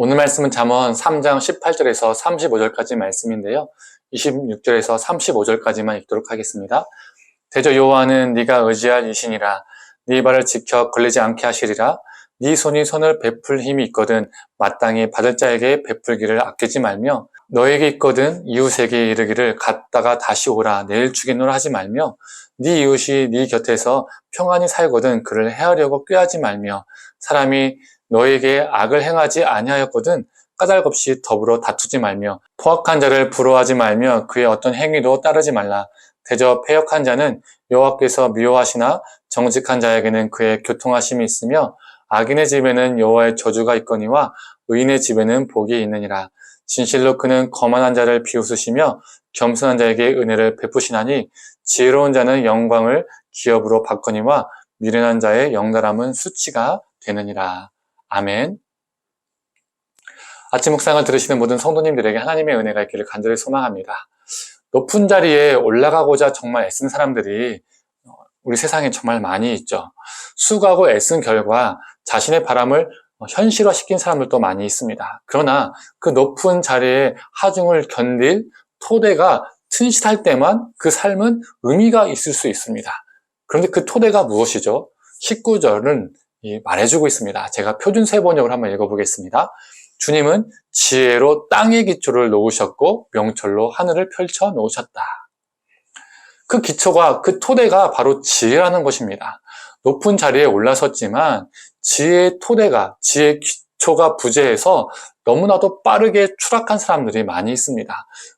오늘 말씀은 잠언 3장 18절에서 35절까지 말씀인데요. 26절에서 35절까지만 읽도록 하겠습니다. 대저 여호와는 네가 의지할 이신이라. 네 발을 지켜 걸리지 않게 하시리라. 네 손이 선을 베풀 힘이 있거든 마땅히 받을 자에게 베풀기를 아끼지 말며, 너에게 있거든 이웃에게 이르기를 갔다가 다시 오라 내일 주겠노라 하지 말며, 네 이웃이 네 곁에서 평안히 살거든 그를 해하려고 꾀하지 말며, 사람이 너에게 악을 행하지 아니하였거든 까닭없이 더불어 다투지 말며, 포악한 자를 부러워하지 말며 그의 어떤 행위도 따르지 말라. 대저 패역한 자는 여호와께서 미워하시나 정직한 자에게는 그의 교통하심이 있으며, 악인의 집에는 여호와의 저주가 있거니와 의인의 집에는 복이 있느니라. 진실로 그는 거만한 자를 비웃으시며 겸손한 자에게 은혜를 베푸시나니, 지혜로운 자는 영광을 기업으로 받거니와 미련한 자의 영달함은 수치가 되느니라. 아멘. 아침 묵상을 들으시는 모든 성도님들에게 하나님의 은혜가 있기를 간절히 소망합니다. 높은 자리에 올라가고자 정말 애쓴 사람들이 우리 세상에 정말 많이 있죠. 수고하고 애쓴 결과 자신의 바람을 현실화시킨 사람들도 많이 있습니다. 그러나 그 높은 자리에 하중을 견딜 토대가 튼실할 때만 그 삶은 의미가 있을 수 있습니다. 그런데 그 토대가 무엇이죠? 19절은 말해주고 있습니다. 제가 표준세 번역을 한번 읽어보겠습니다. 주님은 지혜로 땅의 기초를 놓으셨고 명철로 하늘을 펼쳐 놓으셨다. 그 기초가, 그 토대가 바로 지혜라는 것입니다. 높은 자리에 올라섰지만 지혜의 토대가, 지혜의 기초가 부재해서 너무나도 빠르게 추락한 사람들이 많이 있습니다.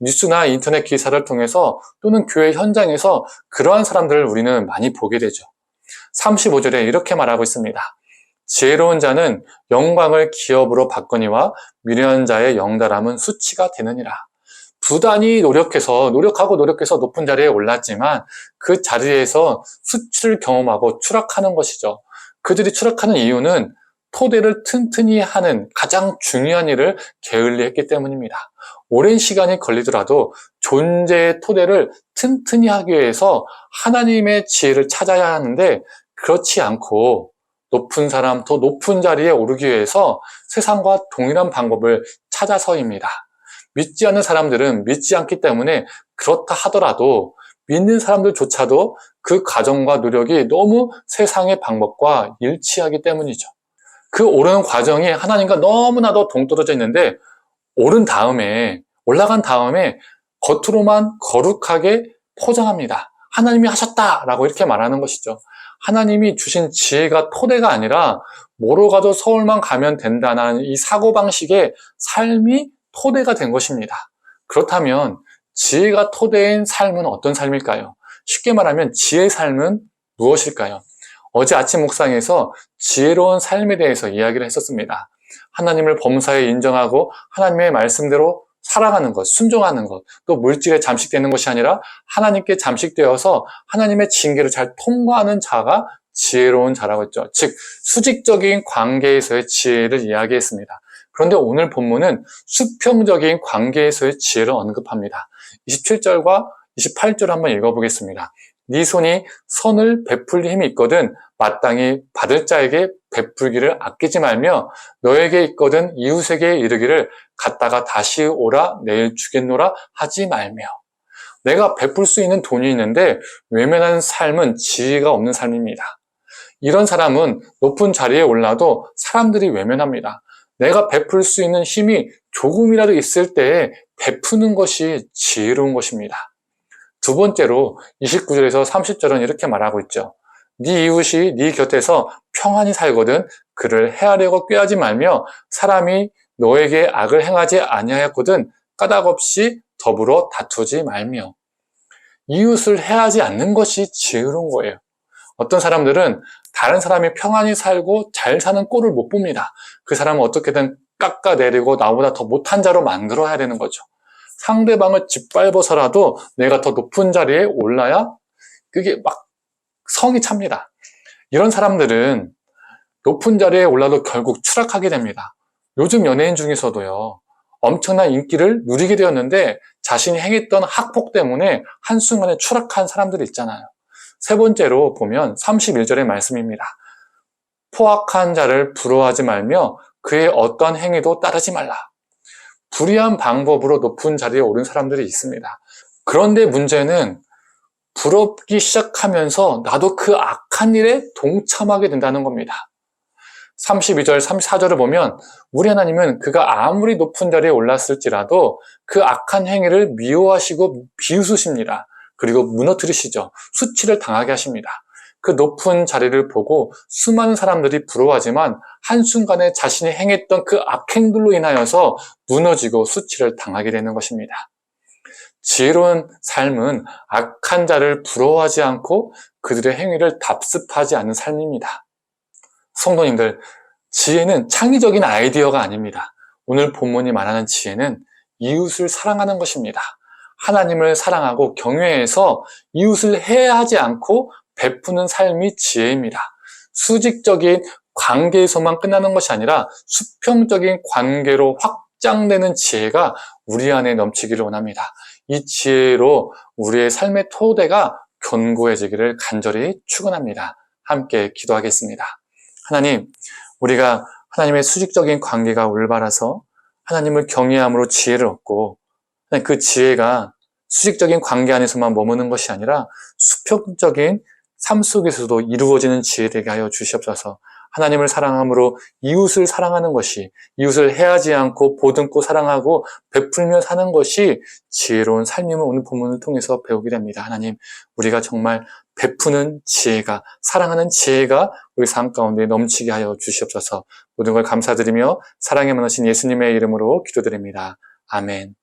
뉴스나 인터넷 기사를 통해서 또는 교회 현장에서 그러한 사람들을 우리는 많이 보게 되죠. 35절에 이렇게 말하고 있습니다. 지혜로운 자는 영광을 기업으로 받거니와 미련한 자의 영달함은 수치가 되느니라. 부단히 노력하고 노력해서 높은 자리에 올랐지만 그 자리에서 수치를 경험하고 추락하는 것이죠. 그들이 추락하는 이유는 토대를 튼튼히 하는 가장 중요한 일을 게을리했기 때문입니다. 오랜 시간이 걸리더라도 존재의 토대를 튼튼히 하기 위해서 하나님의 지혜를 찾아야 하는데, 그렇지 않고 높은 사람, 더 높은 자리에 오르기 위해서 세상과 동일한 방법을 찾아서입니다. 믿지 않는 사람들은 믿지 않기 때문에 그렇다 하더라도 믿는 사람들조차도 그 과정과 노력이 너무 세상의 방법과 일치하기 때문이죠. 그 오르는 과정이 하나님과 너무나도 동떨어져 있는데, 올라간 다음에 겉으로만 거룩하게 포장합니다. 하나님이 하셨다라고 이렇게 말하는 것이죠. 하나님이 주신 지혜가 토대가 아니라 뭐로 가도 서울만 가면 된다는 이 사고방식의 삶이 토대가 된 것입니다. 그렇다면 지혜가 토대인 삶은 어떤 삶일까요? 쉽게 말하면 지혜의 삶은 무엇일까요? 어제 아침 묵상에서 지혜로운 삶에 대해서 이야기를 했었습니다. 하나님을 범사에 인정하고 하나님의 말씀대로 살아가는 것, 순종하는 것, 또 물질에 잠식되는 것이 아니라 하나님께 잠식되어서 하나님의 징계를 잘 통과하는 자가 지혜로운 자라고 했죠. 즉, 수직적인 관계에서의 지혜를 이야기했습니다. 그런데 오늘 본문은 수평적인 관계에서의 지혜를 언급합니다. 27절과 28절 한번 읽어보겠습니다. 네 손이 선을 베풀 힘이 있거든 마땅히 받을 자에게 베풀기를 아끼지 말며, 너에게 있거든 이웃에게 이르기를 갔다가 다시 오라 내일 주겠노라 하지 말며. 내가 베풀 수 있는 돈이 있는데 외면하는 삶은 지혜가 없는 삶입니다. 이런 사람은 높은 자리에 올라도 사람들이 외면합니다. 내가 베풀 수 있는 힘이 조금이라도 있을 때에 베푸는 것이 지혜로운 것입니다. 두 번째로 29절에서 30절은 이렇게 말하고 있죠. 네 이웃이 네 곁에서 평안히 살거든 그를 해하려고 꾀하지 말며, 사람이 너에게 악을 행하지 아니하였거든 까닭없이 더불어 다투지 말며. 이웃을 해하지 않는 것이 지혜로운 거예요. 어떤 사람들은 다른 사람이 평안히 살고 잘 사는 꼴을 못 봅니다. 그 사람은 어떻게든 깎아내리고 나보다 더 못한 자로 만들어야 되는 거죠. 상대방을 짓밟아서라도 내가 더 높은 자리에 올라야 그게 막 성이 찹니다. 이런 사람들은 높은 자리에 올라도 결국 추락하게 됩니다. 요즘 연예인 중에서도요, 엄청난 인기를 누리게 되었는데 자신이 행했던 학폭 때문에 한순간에 추락한 사람들이 있잖아요. 세 번째로 보면 31절의 말씀입니다. 포악한 자를 부러워하지 말며 그의 어떤 행위도 따르지 말라. 불의한 방법으로 높은 자리에 오른 사람들이 있습니다. 그런데 문제는 부럽기 시작하면서 나도 그 악한 일에 동참하게 된다는 겁니다. 32절, 34절을 보면 우리 하나님은 그가 아무리 높은 자리에 올랐을지라도 그 악한 행위를 미워하시고 비웃으십니다. 그리고 무너뜨리시죠. 수치를 당하게 하십니다. 그 높은 자리를 보고 수많은 사람들이 부러워하지만 한순간에 자신이 행했던 그 악행들로 인하여서 무너지고 수치를 당하게 되는 것입니다. 지혜로운 삶은 악한 자를 부러워하지 않고 그들의 행위를 답습하지 않는 삶입니다. 성도님들, 지혜는 창의적인 아이디어가 아닙니다. 오늘 본문이 말하는 지혜는 이웃을 사랑하는 것입니다. 하나님을 사랑하고 경외해서 이웃을 해하지 않고 베푸는 삶이 지혜입니다. 수직적인 관계에서만 끝나는 것이 아니라 수평적인 관계로 확장되는 지혜가 우리 안에 넘치기를 원합니다. 이 지혜로 우리의 삶의 토대가 견고해지기를 간절히 축원합니다. 함께 기도하겠습니다. 하나님, 우리가 하나님의 수직적인 관계가 올바라서 하나님을 경외함으로 지혜를 얻고 그 지혜가 수직적인 관계 안에서만 머무는 것이 아니라 수평적인 삶 속에서도 이루어지는 지혜 되게 하여 주시옵소서. 하나님을 사랑함으로 이웃을 사랑하는 것이, 이웃을 해하지 않고 보듬고 사랑하고 베풀며 사는 것이 지혜로운 삶임을 오늘 본문을 통해서 배우게 됩니다. 하나님, 우리가 정말 베푸는 지혜가, 사랑하는 지혜가 우리 삶 가운데 넘치게 하여 주시옵소서. 모든 걸 감사드리며 사랑에 많으신 예수님의 이름으로 기도드립니다. 아멘.